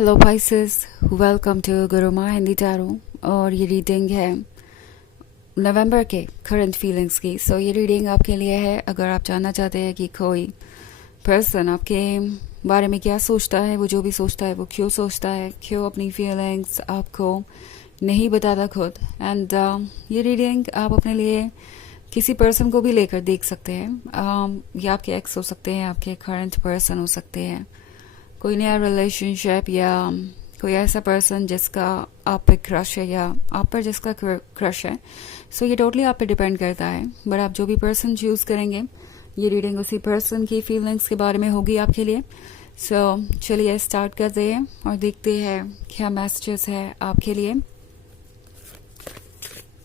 Hello Pisces, welcome to Gurumaa Hindi tarot. और ये reading है नवंबर के करंट फीलिंग्स की। सो ये रीडिंग आपके लिए है अगर आप जानना चाहते हैं कि कोई पर्सन आपके बारे में क्या सोचता है, वो जो भी सोचता है वो क्यों सोचता है, क्यों अपनी फीलिंग्स आपको नहीं बताता खुद। एंड ये रीडिंग आप अपने लिए किसी पर्सन को भी लेकर देख सकते हैं। ये आपके एक्स हो सकते हैं, आपके करंट पर्सन हो सकते हैं, कोई नया रिलेशनशिप या कोई ऐसा पर्सन जिसका आप पे क्रश है या आप पर जिसका क्रश है। सो ये टोटली आप पे डिपेंड करता है, बट आप जो भी पर्सन चूज करेंगे ये रीडिंग उसी पर्सन की फीलिंग्स के बारे में होगी आपके लिए। सो चलिए स्टार्ट करते हैं और देखते हैं क्या मैसेजेस है आपके लिए।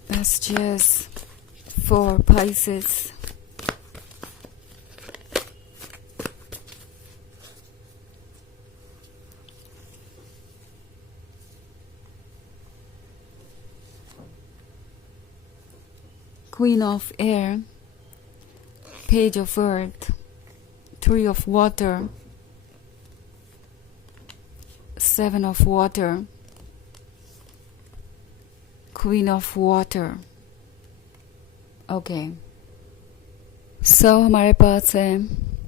Messages for Pisces। Queen of Air, Page of Earth, Three of Water, Seven of Water, Queen of Water। Okay, so हमारे पास है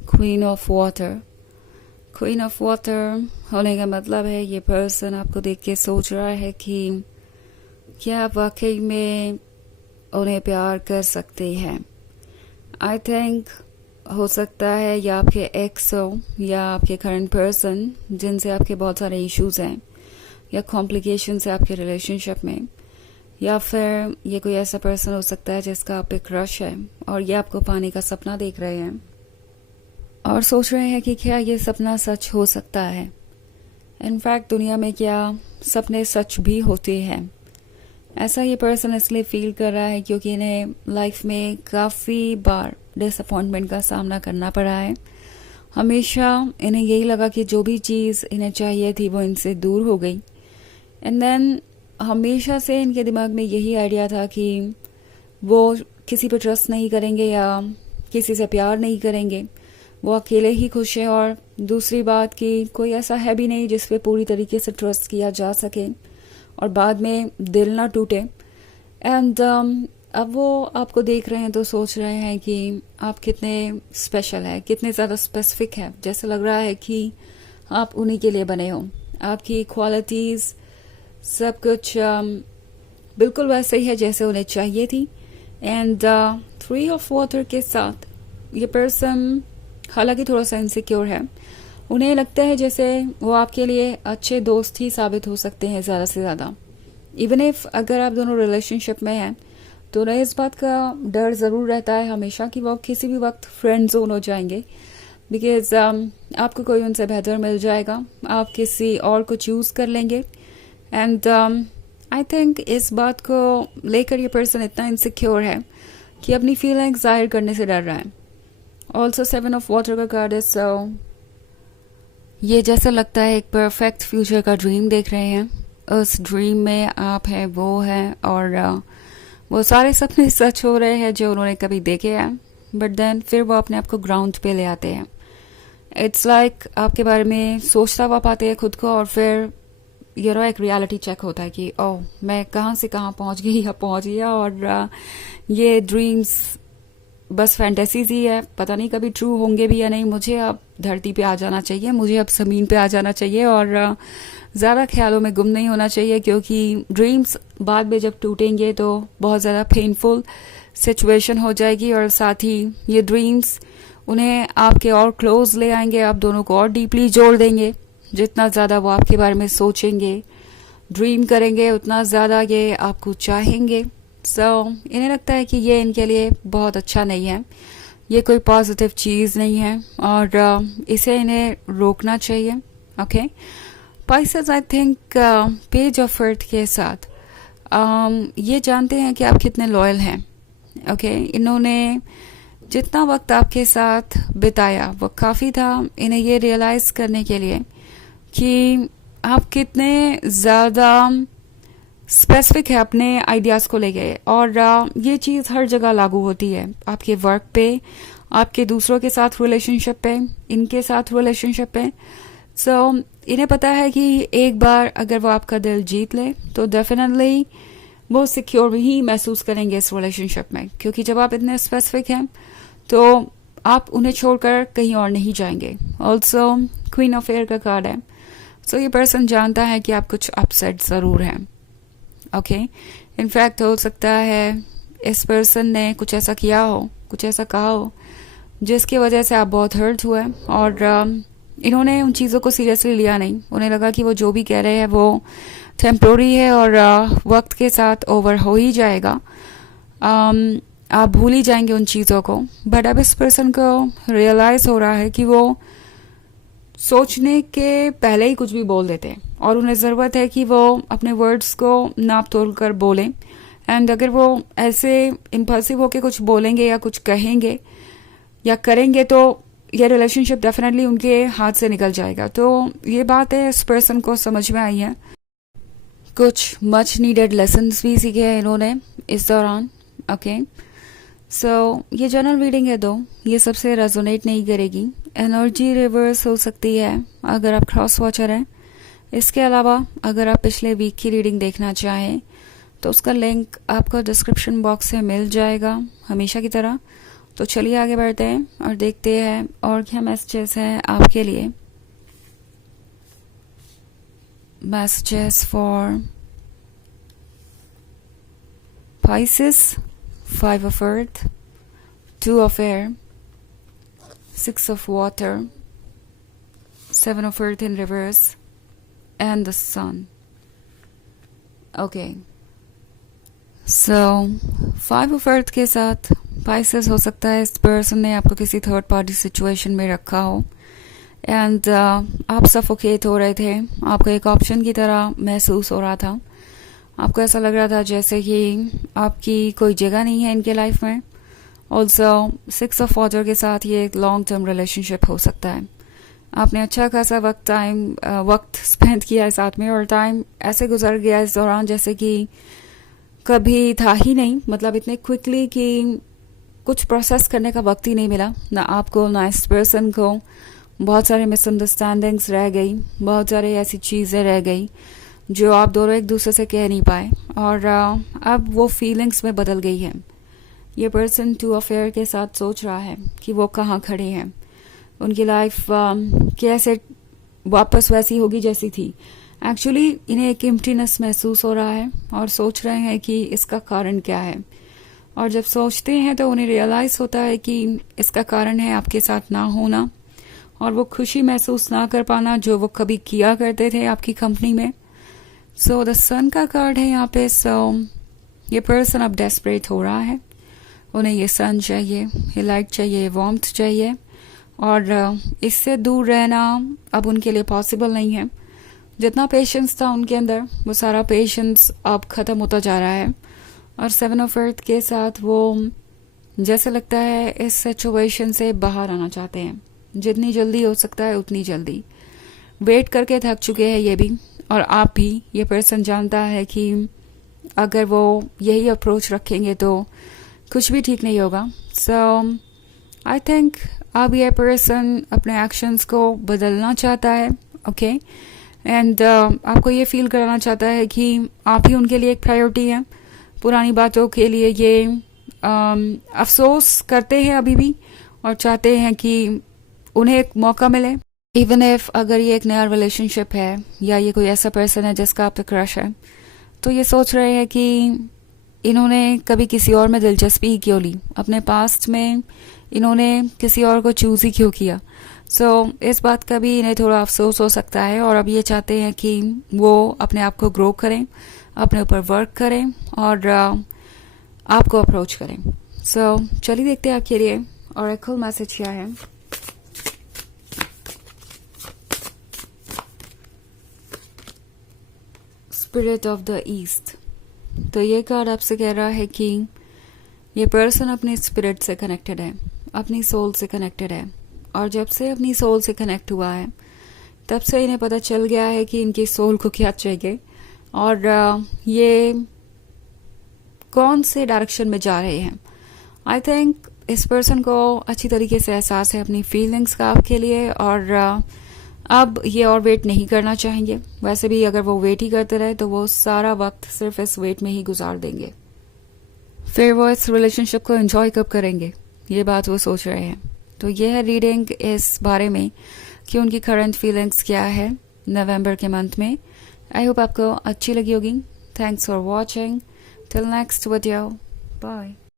queen of water. Queen of water होने का मतलब है ये पर्सन आपको देख के सोच रहा है कि क्या आप वाकई में उन्हें प्यार कर सकते हैं। आई थिंक हो सकता है या आपके एक्स हो या आपके करंट पर्सन जिनसे आपके बहुत सारे इश्यूज हैं या कॉम्प्लिकेशंस है आपके रिलेशनशिप में, या फिर ये कोई ऐसा पर्सन हो सकता है जिसका आप पे क्रश है और ये आपको पाने का सपना देख रहे हैं और सोच रहे हैं कि क्या ये सपना सच हो सकता है। इनफैक्ट दुनिया में क्या सपने सच भी होते हैं। ऐसा ये पर्सन इसलिए फील कर रहा है क्योंकि इन्हें लाइफ में काफ़ी बार डिसअपॉइंटमेंट का सामना करना पड़ा है। हमेशा इन्हें यही लगा कि जो भी चीज़ इन्हें चाहिए थी वो इनसे दूर हो गई। एंड देन हमेशा से इनके दिमाग में यही आइडिया था कि वो किसी पर ट्रस्ट नहीं करेंगे या किसी से प्यार नहीं करेंगे, वो अकेले ही खुश है। और दूसरी बात कि कोई ऐसा है भी नहीं जिस पे पूरी तरीके से ट्रस्ट किया जा सके और बाद में दिल ना टूटे। एंड अब वो आपको देख रहे हैं तो सोच रहे हैं कि आप कितने स्पेशल हैं, कितने ज़्यादा स्पेसिफिक हैं। जैसे लग रहा है कि आप उन्हीं के लिए बने हो, आपकी क्वालिटीज़ सब कुछ बिल्कुल वैसे ही है जैसे उन्हें चाहिए थी। एंड थ्री ऑफ वाटर के साथ ये पर्सन हालांकि थोड़ा सा इनसिक्योर है। उन्हें लगता है जैसे वो आपके लिए अच्छे दोस्त ही साबित हो सकते हैं ज़्यादा से ज़्यादा। इवन इफ अगर आप दोनों रिलेशनशिप में हैं तो उन्हें इस बात का डर ज़रूर रहता है हमेशा कि वो किसी भी वक्त फ्रेंड जोन हो जाएंगे, बिकॉज आपको कोई उनसे बेहतर मिल जाएगा, आप किसी और को चूज़ कर लेंगे। एंड आई थिंक इस बात को लेकर ये पर्सन इतना इनसिक्योर है कि अपनी फीलिंग्स जाहिर करने से डर रहा है। ऑल्सो सेवन ऑफ वाटर का कार्ड है। सो ये जैसा लगता है एक परफेक्ट फ्यूचर का ड्रीम देख रहे हैं। उस ड्रीम में आप है, वो है और वो सारे सपने सच हो रहे हैं जो उन्होंने कभी देखे हैं, बट देन फिर वो अपने आप को ग्राउंड पे ले आते हैं। इट्स लाइक आपके बारे में सोचता हुआ पाते हैं खुद को और फिर एक रियलिटी चेक होता है कि ओह मैं कहाँ से कहाँ पहुँच गई या पहुँच गया। और ये ड्रीम्स बस फैंटेसीज ही है, पता नहीं कभी ट्रू होंगे भी या नहीं। मुझे अब धरती पे आ जाना चाहिए, मुझे अब ज़मीन पे आ जाना चाहिए और ज़्यादा ख्यालों में गुम नहीं होना चाहिए, क्योंकि ड्रीम्स बाद में जब टूटेंगे तो बहुत ज़्यादा पेनफुल सिचुएशन हो जाएगी और साथ ही ये ड्रीम्स उन्हें आपके और क्लोज ले आएंगे, आप दोनों को और डीपली जोड़ देंगे। जितना ज़्यादा वो आपके बारे में सोचेंगे, ड्रीम करेंगे, उतना ज़्यादा ये आपको चाहेंगे। सो इन्हें लगता है कि ये इनके लिए बहुत अच्छा नहीं है, ये कोई पॉजिटिव चीज़ नहीं है और इसे इन्हें रोकना चाहिए। Okay Pisces, I think page of earth के साथ ये जानते हैं कि आप कितने लॉयल हैं। ओके इन्होंने जितना वक्त आपके साथ बिताया वो काफ़ी था इन्हें ये रियलाइज़ करने के लिए कि आप कितने ज़्यादा स्पेसिफिक है अपने आइडियाज़ को लेके। और ये चीज़ हर जगह लागू होती है, आपके वर्क पे, आपके दूसरों के साथ रिलेशनशिप पे, इनके साथ रिलेशनशिप पे। सो इन्हें पता है कि एक बार अगर वो आपका दिल जीत ले तो डेफिनेटली वो सिक्योर ही महसूस करेंगे इस रिलेशनशिप में, क्योंकि जब आप इतने स्पेसिफिक हैं तो आप उन्हें छोड़कर कहीं और नहीं जाएंगे. ऑल्सो क्वीन ऑफ एयर का कार्ड है, सो ये पर्सन जानता है कि आप कुछ अपसेट ज़रूर हैं. ओके, इनफैक्ट हो सकता है इस पर्सन ने कुछ ऐसा किया हो, कुछ ऐसा कहा हो जिसकी वजह से आप बहुत हर्ट हुए और इन्होंने उन चीज़ों को सीरियसली लिया नहीं. उन्हें लगा कि वो जो भी कह रहे हैं वो टेम्प्रोरी है और वक्त के साथ ओवर हो ही जाएगा. आप भूल ही जाएंगे उन चीज़ों को. बट अब इस पर्सन को रियलाइज़ हो रहा है कि वो सोचने के पहले ही कुछ भी बोल देते हैं और उन्हें ज़रूरत है कि वो अपने वर्ड्स को नाप तोल कर बोलें. एंड अगर वो ऐसे इम्पल्सिव होकर कुछ बोलेंगे या कुछ कहेंगे या करेंगे तो ये रिलेशनशिप डेफिनेटली उनके हाथ से निकल जाएगा. तो ये बात है इस पर्सन को समझ में आई है. कुछ मच नीडेड लेसन्स भी सीखे हैं इन्होंने इस दौरान. ओके, सो ये जनरल रीडिंग है दो, ये सबसे रेजोनेट नहीं करेगी. एनर्जी रिवर्स हो सकती है अगर आप क्रॉस वॉचर हैं. इसके अलावा अगर आप पिछले वीक की रीडिंग देखना चाहें तो उसका लिंक आपको डिस्क्रिप्शन बॉक्स में मिल जाएगा हमेशा की तरह. तो चलिए आगे बढ़ते हैं और देखते हैं और क्या मैसेजेस हैं आपके लिए. Messages for Pisces, 5 of Earth, 2 of Air, 6 of Water, 7 of Earth in reverse, and the Sun. Okay. So, 5 of Earth के साथ Pisces हो सकता है इस पर्सन ने आपको किसी थर्ड पार्टी सिचुएशन में रखा हो एंड आप सफोकेट हो रहे थे. आपको एक ऑप्शन की तरह महसूस हो रहा था. आपको ऐसा लग रहा था जैसे कि आपकी कोई जगह नहीं है इनके लाइफ में. ऑल्सो 6 ऑफ वाटर के साथ ये एक लॉन्ग टर्म रिलेशनशिप हो सकता है. आपने अच्छा खासा वक्त स्पेंड किया है साथ में और टाइम ऐसे गुजर गया इस दौरान जैसे कि कभी था ही नहीं. मतलब इतने क्विकली कि कुछ प्रोसेस करने का वक्त ही नहीं मिला, ना आपको ना इस पर्सन को. बहुत सारे मिसअंडरस्टैंडिंग्स रह गई, बहुत सारे ऐसी चीज़ें रह गई जो आप दोनों एक दूसरे से कह नहीं पाए और अब वो फीलिंग्स में बदल गई है. ये पर्सन 2 ऑफ एयर के साथ सोच रहा है कि वो कहाँ खड़े हैं, उनकी लाइफ कैसे वापस वैसी होगी जैसी थी. एक्चुअली इन्हें एक एम्प्टीनेस महसूस हो रहा है और सोच रहे हैं कि इसका कारण क्या है. और जब सोचते हैं तो उन्हें रियलाइज़ होता है कि इसका कारण है आपके साथ ना होना और वो खुशी महसूस ना कर पाना जो वो कभी किया करते थे आपकी कंपनी में. सो द सन का कार्ड है यहाँ पे. सो ये पर्सन अब डेस्परेट हो रहा है. उन्हें ये सन चाहिए, ये लाइट चाहिए, ये वार्मथ चाहिए और इससे दूर रहना अब उनके लिए पॉसिबल नहीं है. जितना पेशेंस था उनके अंदर वो सारा पेशेंस अब ख़त्म होता जा रहा है और 7 ऑफ अर्थ के साथ वो जैसे लगता है इस सिचुएशन से बाहर आना चाहते हैं. जितनी जल्दी हो सकता है उतनी जल्दी. वेट करके थक चुके हैं ये भी और आप भी. ये पर्सन जानता है कि अगर वो यही अप्रोच रखेंगे तो कुछ भी ठीक नहीं होगा. सो आई थिंक अब ये पर्सन अपने एक्शंस को बदलना चाहता है. ओके, एंड आपको ये फील कराना चाहता है कि आप ही उनके लिए एक प्रायोरिटी है. पुरानी बातों के लिए ये अफसोस करते हैं अभी भी और चाहते हैं कि उन्हें एक मौका मिले. इवन इफ अगर ये एक नया रिलेशनशिप है या ये कोई ऐसा पर्सन है जिसका आप पे क्रश है तो ये सोच रहे हैं कि इन्होंने कभी किसी और में दिलचस्पी ही क्यों ली, अपने पास्ट में इन्होंने किसी और को चूज़ ही क्यों किया. सो इस बात का भी इन्हें थोड़ा अफसोस हो सकता है और अब ये चाहते हैं कि वो अपने आप को ग्रो करें, अपने ऊपर वर्क करें और आपको अप्रोच करें. सो चलिए देखते हैं आपके लिए ऑरेकल मैसेज क्या है. Spirit of the east. तो ये कार्ड आपसे कह रहा है कि ये पर्सन अपने स्पिरिट से कनेक्टेड है, अपनी सोल से कनेक्टेड है और जब से अपनी सोल से कनेक्ट हुआ है तब से इन्हें पता चल गया है कि इनकी सोल को क्या चाहिए और ये कौन से डायरेक्शन में जा रहे हैं. आई थिंक इस पर्सन को अच्छी तरीके से एहसास है अपनी फीलिंग्स का आपके लिए और अब ये और वेट नहीं करना चाहेंगे। वैसे भी अगर वो वेट ही करते रहे तो वो सारा वक्त सिर्फ इस वेट में ही गुजार देंगे। फिर वो इस रिलेशनशिप को एंजॉय कब करेंगे, ये बात वो सोच रहे हैं। तो ये है रीडिंग इस बारे में कि उनकी करंट फीलिंग्स क्या है नवंबर के मंथ में। आई होप आपको अच्छी लगी होगी। Thanks for watching. Till next video, bye.